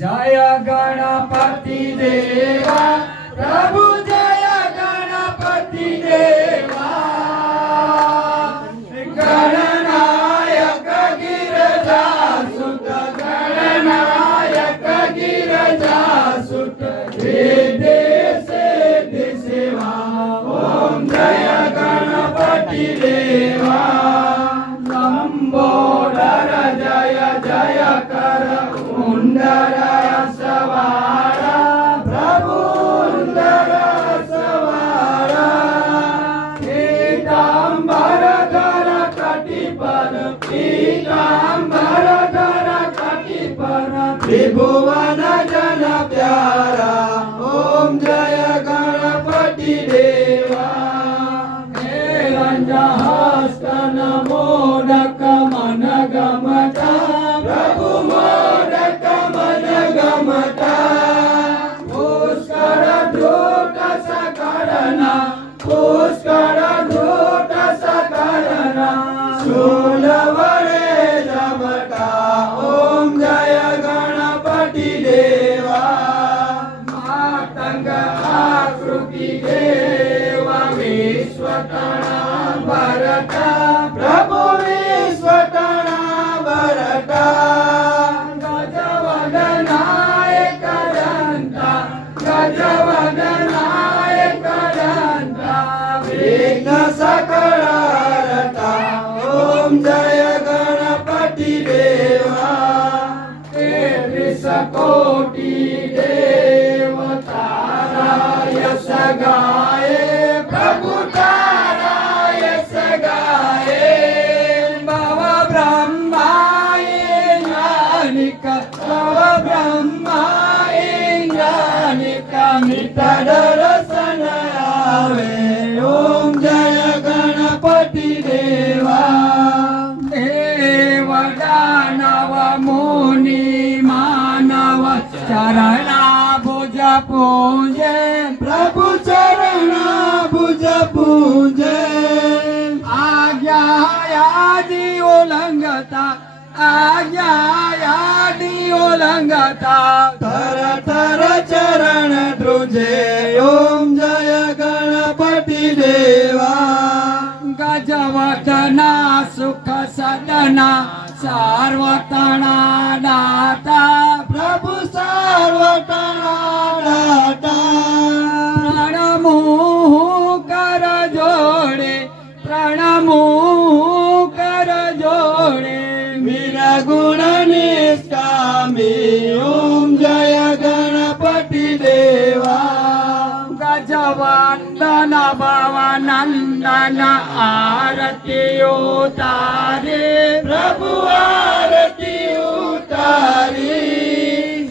जय गणपति देवा प्रभु जय गणपति देवा गणनायक गिरिजासुत गणनायक गिरिजासुत वेदे सिद्धि सेवा ओम जय गणपति देवा लंबोदर जय जय कर उंदर सवारा प्रभु उंदर सवारा पीतांबर धर कटि पर पीतांबर धर कटि पर त्रिभुवन जन प्यारा ओम जय गणपति देवा हस्तन मोदक मन गमता प्रभु मोदक मन गमता पुष्कर धूत सकरना पुष्कर धूत सकरना शूलवरे जमता ओम जय गणपति देवा मातंग आकृति देवा विश्वतना भरता प्रभु विश्वतना भरता गजवदनायक दंता गजवदनायक दंता विघ्न सकलहरता ओम जय गणपति देवा तेत्रिस कोटि देवता यश गाये प्रभु तारा यश गाये भव ब्रह्माय ज्ञानिक भव ब्रह्माय ज्ञानिक मित दर्शन आवे ओम जय गणपति देवा देव दानव मुनि मानव चरणा भुज पूजे प्रभु चरणा भुज पूजे आज्ञा आदि उल्लंघता आज्ञा आदि उल्लंघता थर थर चरण ध्रुजे ओम जय गणपति देवा गजवदना सुख सदना सार्वतना दाता प्रभु सार्वतना दाता प्रणमो कर जोड़े प्रणमो कर जोड़े मीरा गुण निष्कामी ओम जय गणपति देवा गजवंदन भवनंदन आरती उतारे प्रभु आरती उतारी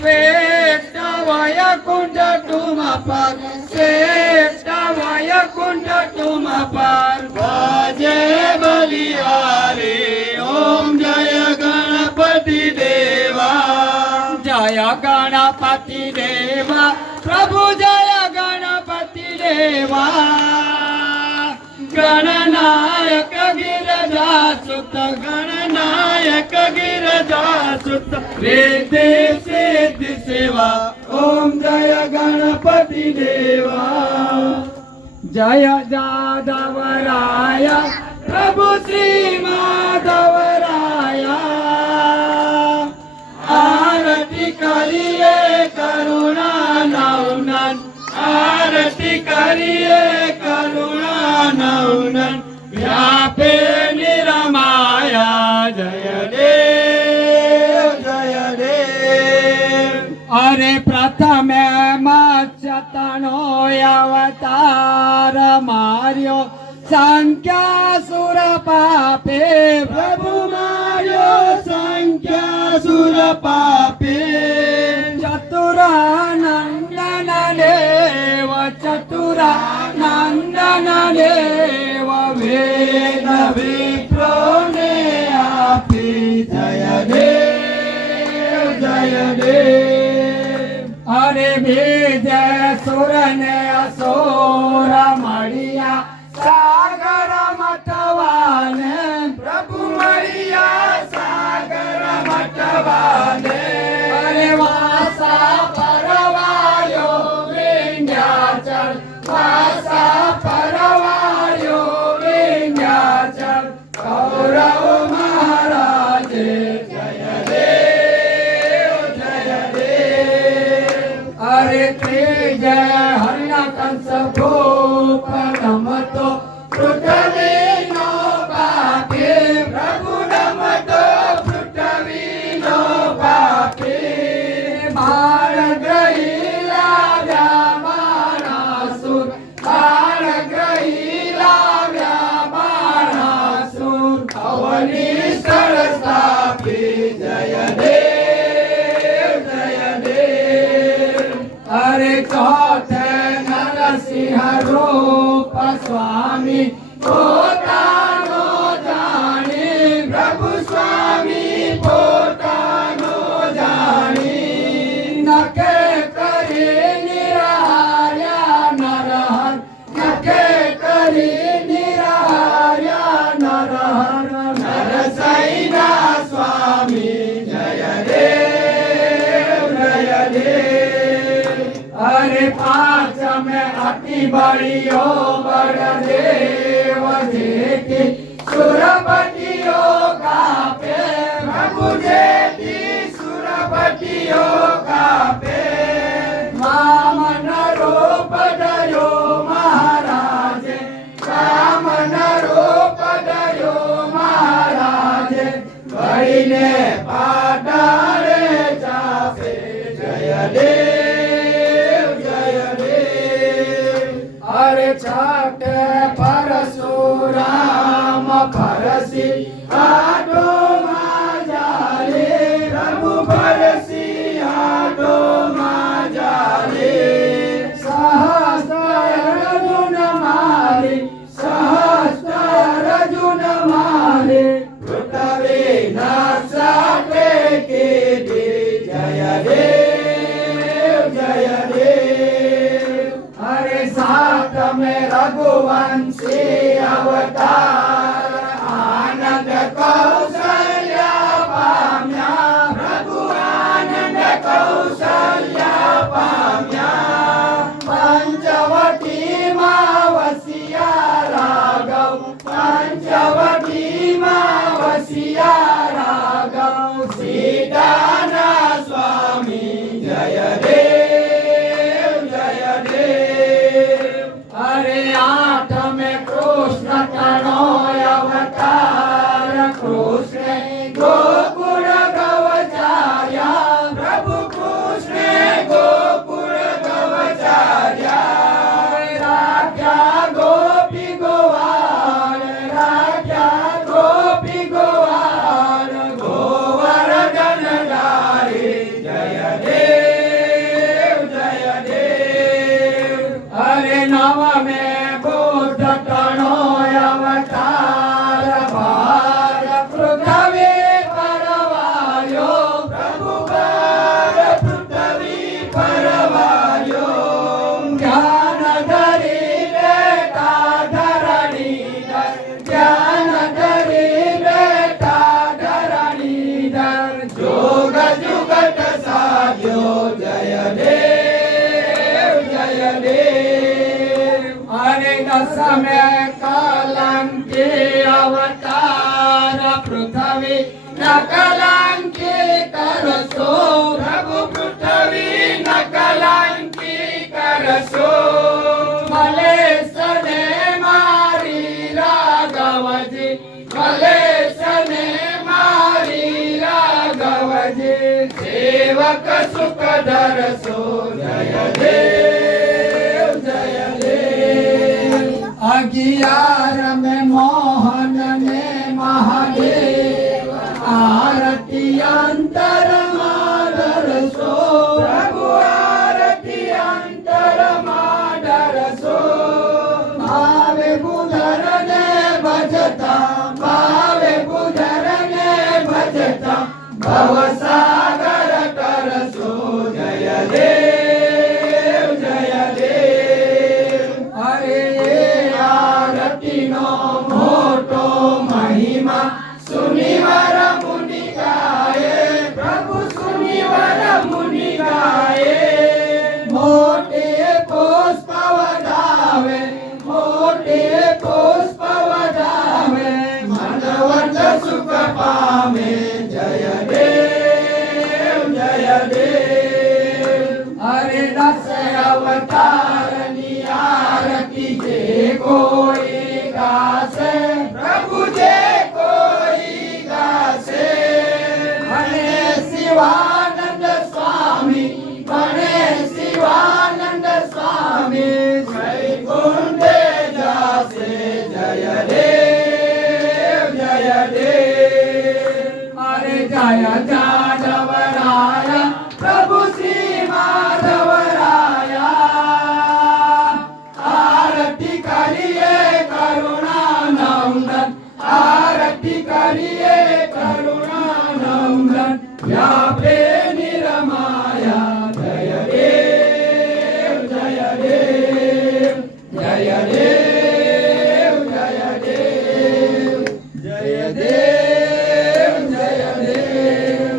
श्रेष्ठ वैकुंठ तुम पर श्रेष्ठ वैकुंठ तुम पर भजे बलिहारी ओम जय गणपति देवा जय गणपति देवा प्रभु जय गणपति देवा गणनायक गिरिजासुत गणनायक गिरिजासुत वेदे सिद्धि सेवा ओम जय गणपति देवा जय जादवराय प्रभु श्री माधवराय आरती करिए करुणा नौनन आरती करिए करुणा नौनन व्यापे निरमाया जय देव जय देव अरे प्रथम मत्स्य तनो अवतार मार्यो संख्या सुर पापे प्रभु मार्यो संख्या सुर पापे चतुरानंदन देव चतुरानंदन देव वे વેદ વિપ્રોને આપી જય દેવ જય દેવ અરે બીજ સુર ને અસુર મળ્યા સાગર મથવાને પ્રભુ મળ્યા સાગર મટવાને અરે વાસા પરવાયો વિંધ્યાચલ વાસા પરવાયો વિંધ્યાચલ કૌરવ મહારાજે જય દેવ જય દેવ અરે ત્રીજે હરિના કંસ ભૂપ રમતો પૃથ્વીનો પાપે પ્રભુ નમતો પૃથ્વીનો પાપે બાળ ગ્રહી લાવ્યા બાણાસુર બાળ ગ્રહી લાવ્યા બાણાસુર અવની સ્થળ સ્થાપી જય દેવ જય દેવ અરે ચોથે નરસિંહ રૂપ સ્વામી પોતાનો જાણી પ્રભુ સ્વામી પોતાનો જાણી નખે કરી નિરાર્યા નરહર નખે કરી નિરાર્યા નરહર નરસૈના સ્વામી જય દેવ જય દેવ અરે પાંચમે અતિ બળિયો બળદેવ જેથી સુરપતિઓ કાપે પ્રભુ જેથી સુરપતિઓ કાપે વામન રૂપ ધર્યો મહારાજે વામન રૂપ ધર્યો મહારાજે વળીને પાતાળે ચાપે જય દેવ જય દેવ અરે છઠે પરશુરામ ફરસી હાથોમાં જાલે પ્રભુ પરસી હાથોમાં જાલે સહસ્ત્ર અર્જુન મારી સહસ્ત્ર અર્જુન મારે પૃથ્વીના સાથે કીધી જય દેવ જય દેવ અરે સાતમે રઘુવંશી અવતાર આનંદ કૌશલ્ય પામ્યા પ્રભુ આનંદ કૌશલ્ય પામ્યા પંચવટીમાં વસિયા રાઘવ પંચવટીમાં વસિયા રાઘવ સીતાના સ્વામી જય દેવ જય દેવ અરે આઠમે કૃષ્ણ તણો અવતાર કૃષ્ણ ગોકુળ ગવચાર્યા પ્રભુ કૃષ્ણે ગોકુળ ગવચાર્યા રાખ્યા ગોપી ગોવાળ રાખ્યા ગોપી ગોવાળ ગોવર્ધન ધારી જય દેવ જય દેવ અરે નવમે બુદ્ધ તણો અવતાર ભાર પૃથ્વી પરવાયો પ્રભુ પર પૃથ્વી પરવાર્યો જ્ઞાન ધરી બેટા ધરણીધર જ્ઞાન ધરી બેટા ધરણીધર જોગ જુગટ સાધ્યો જય દેવ જય દેવ અરે દસમે કલંકી અવતાર પૃથ્વી નકલંકી કરશો પ્રભુ પૃથ્વી નકલંકી કરશો મલેશને મારી રાઘવજી મલેશને મારી રાઘવજી સેવક સુખ ધરશો જય દેવ જય દેવ અગિયાર મે મોહન ને મહાદેવ આરતી અંતર ધરશો પ્રભુ આરતી અંતરમાં ધરશો ભાવે ગુધર ને ભજ भवसागर तरसो जय देव जय देव अरे आरतीनो मोटो महिमा सुनिवर मुनि गाये प्रभु सुनिवर मुनि गाये मोठे पुष्प वधावे मोठे पुष्प वधावे मनवंत सुख पामे जय देव जय देव अरे दस अवतारनी आरती जे कोई गासे प्रभु जे कोई गासे बने शिवानंद स्वामी बने शिवानंद स्वामी वैकुंठे जासे जय देव जय देव अरे जय जादवराया प्रभु श्री माधवराया आरती करिए करुणानंदन आरती करिए करुणानंदन व्यापे निरमाया जय देव जय देव जय देव जय देव जय देव जय देव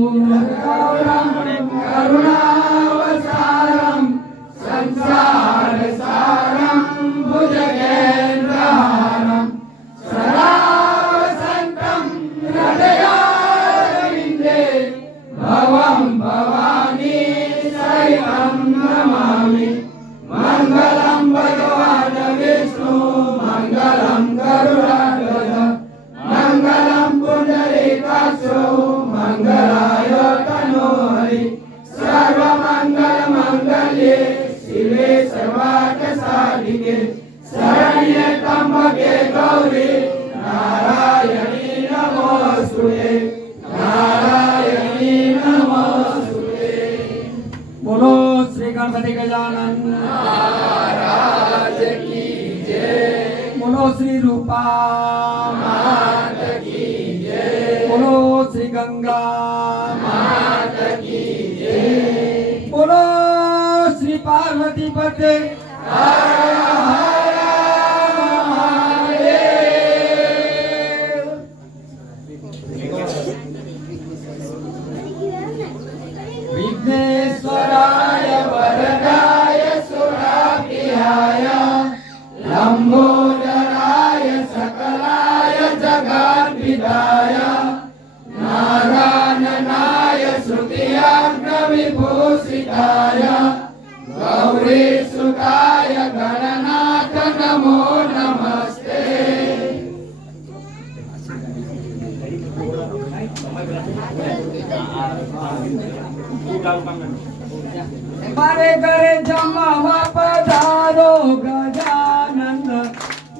कपूरगौरं करुणावसारं संसारसारं भुजगेन्द्रहारं सदा वसन्तं हृदयारविन्दे भवं भवानी सहितं नमामि मङ्गलं भगवान् विष्णु मङ्गलं गरुडाध्वज मङ्गलं पुण्डरीकाक्षो मङ्गलाय तनोहरि सर्वमङ्गलमङ्गल्ये शिवे सर्वार्थसाधिके शरण्ये त्र्यम्बके गौरी नारायणी नमोस्तुते नारायणी नमोस्तुते बोलो श्री गणपति गजानन महाराज की जय बोलो श्री रूपा मात की जय बोलो श्री गंगा मात की जय बोलो श्री पार्वती पते हर हर महादेव विघ्नेश्वराय वरदाय सुराभिहाय लंबोदराय सकलाय जगद्विदाय नारायणाय श्रुतियाग्नविभूषिताय गौरीसुताय गणनाथ नमो नमस्ते मारे घरे जमावा पधारो गजानन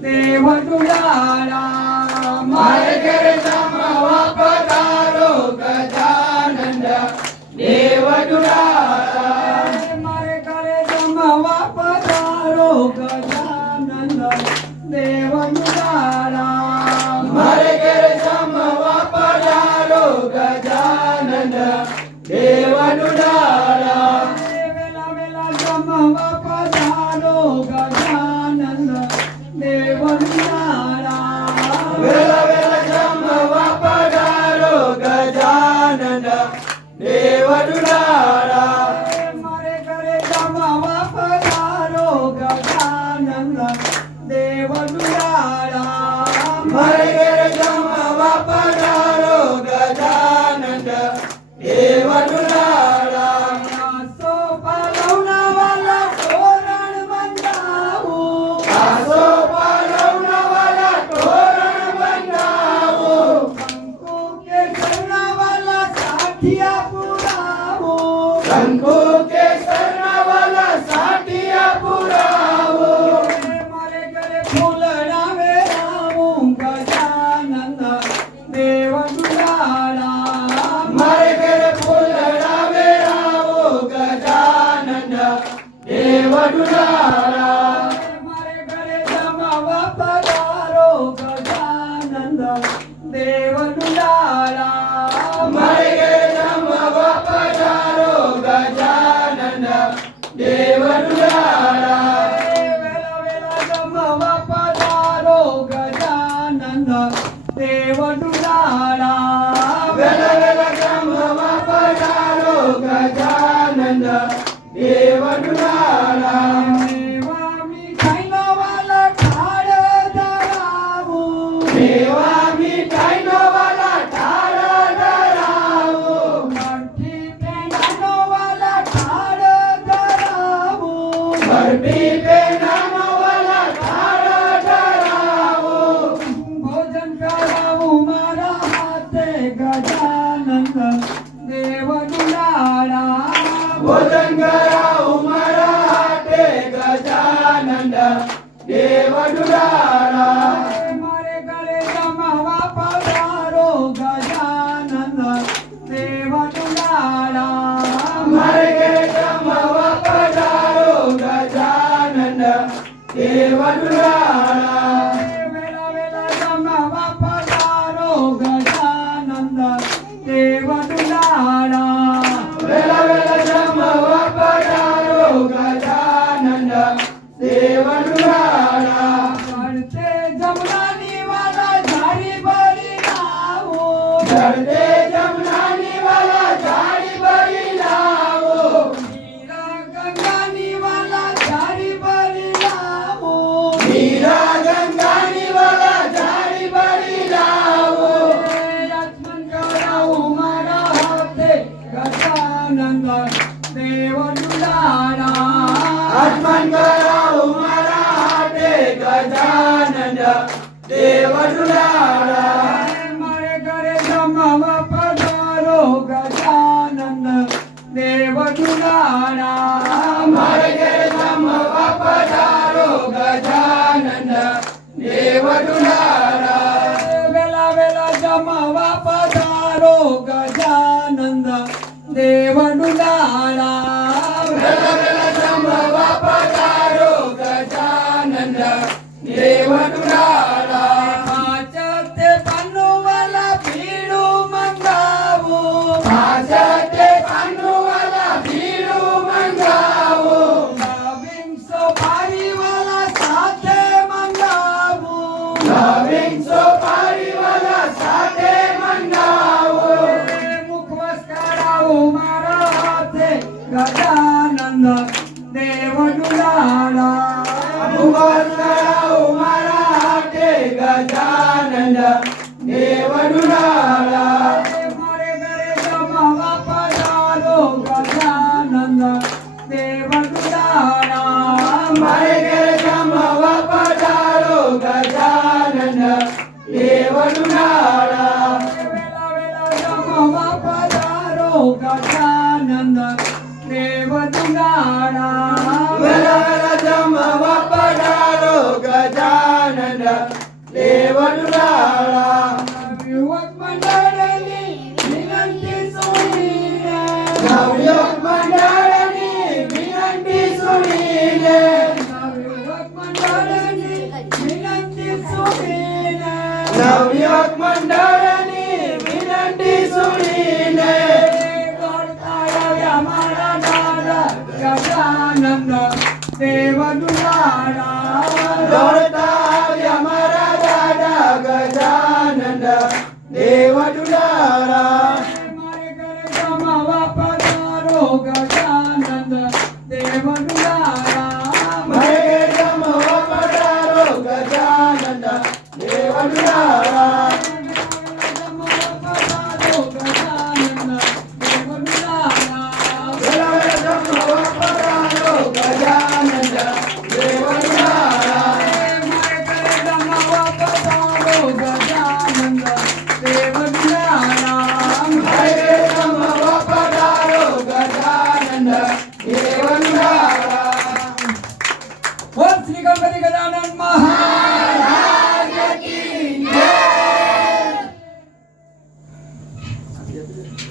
देव दुलारा मारे घर जमावा पधारो गजानन देव दुलारा मारे घरे जमावा पधारो गजानन देव दुलारा मारे घर जमावा पधारो गजानन देव दुलारा वेला वेला जमावा पधारो गजानन देव दुलारा वेला वेला जमावा पधारो गजानन देव दुलारा मारे घरे जमावा पधारो गजानन देव दुलारा मारे घर जमावा पधारो गजानन देव दुलारा आसो पालवणावाला तोरण बंधावू आसो पालवणावाला तोरण बंधावू शंकू के शरणावाला साठिया पुरावू शंकू के शरणावाला साठिया पुरावू मारे घरे फुलणावे रामू गजानन देव दुलारा देवडुलारा मारे घरे जमावा पधारो गजानन देवडुलारा मारे गे जमवा पधारो गजानन देवडुलारा वेला वेला जमावा पधारो गजानन देवडुलारा वेल वेल जमवा पधारो गजानन देवडुलारा देवा मिठाईनो वाला ठाड धरावू देवा मिठाईनो वाला ठाड धरावो मठी पेंडानो वाला ठाड धरावू बर्फी पेनानो वाला ठाड धरावो भोजन करावू मारा हाते गजानन देवडुलारा भोजन करावो मारा हाटे गजानन देवडुलारा मारे घरे जमावा पधारो गजानन देवडुलारा मारे गे जमवा पधारो गजानन देवडुलारा वेला वेला जमावा पधारो गजानन देवडुलारा वेल वेल जमवा पधारो गजानन देवडुलारा चढते जमनानी वाला झाडी बरी लावो चढ़ते जमनानी वाला झाड़ी बड़ी लावो मीरा गंगानी वाला झाडी बरी लावो मीरा गंगानी वाला झाड़ी बड़ी लावो आचमन करावो मारा हाते गजानन देवडुलारा आत्मन कराओ मारा हाटे गजानन देवडुलारा मारे घरे जमावा पधारो गजानन देवडुलारा मारे गे जमवा पधारो गजानन देवडुलारा वेला वेला जमावा पधारो गजानन देवडुलारा वेल वेल जमवा पधारो गजानन देवडुलारा पाचते पन्नु वाला भीडू मंगावू भाजते पांडू वाला भीडू मंगावो नवीन सोपारी वाला साथे मंगावू नवीन सोपारी वाला साथे मंगावो मुखवास करावू मारा हाते गजानन देवडुलारा मुगल कराओ मारा हाटे गजानन देवडुलारा मारे घरे जमावा पधारो गजानन देवडुलारा मारे गे जमवा पधारो गजानन देवडुलारा वेला वेला जमावा पधारो गजानन देवडुलारा वेल वेल जमवा पधारो गजानन देवडुलारा युवक मंडळी विनंती सोडीने नवयुवक मंडळाने विनंती सुनीले युवक मंडळी विनंती सोडीने नवयुवक मंडळाने विनंती सुनीले मारा दादा गजानन देवडुलारा दौड़ता आव्या मारा दादा गजानन देवडुलारा मारे घरे जमावा पधारो गजानन देवडुलारा मरे जमवा पधारो गजानन देवडुलारा जमावा पधारो गजानन देवडुलारा वेल वेल जमवा पधारो गजानन देवडुलारा मारे घरे जमावा पधारो गजानन देवडुलारा मरे जमवा पधारो गजानन देवडुलारा बोल श्री गणपती गजानन महाराज महाराज की जय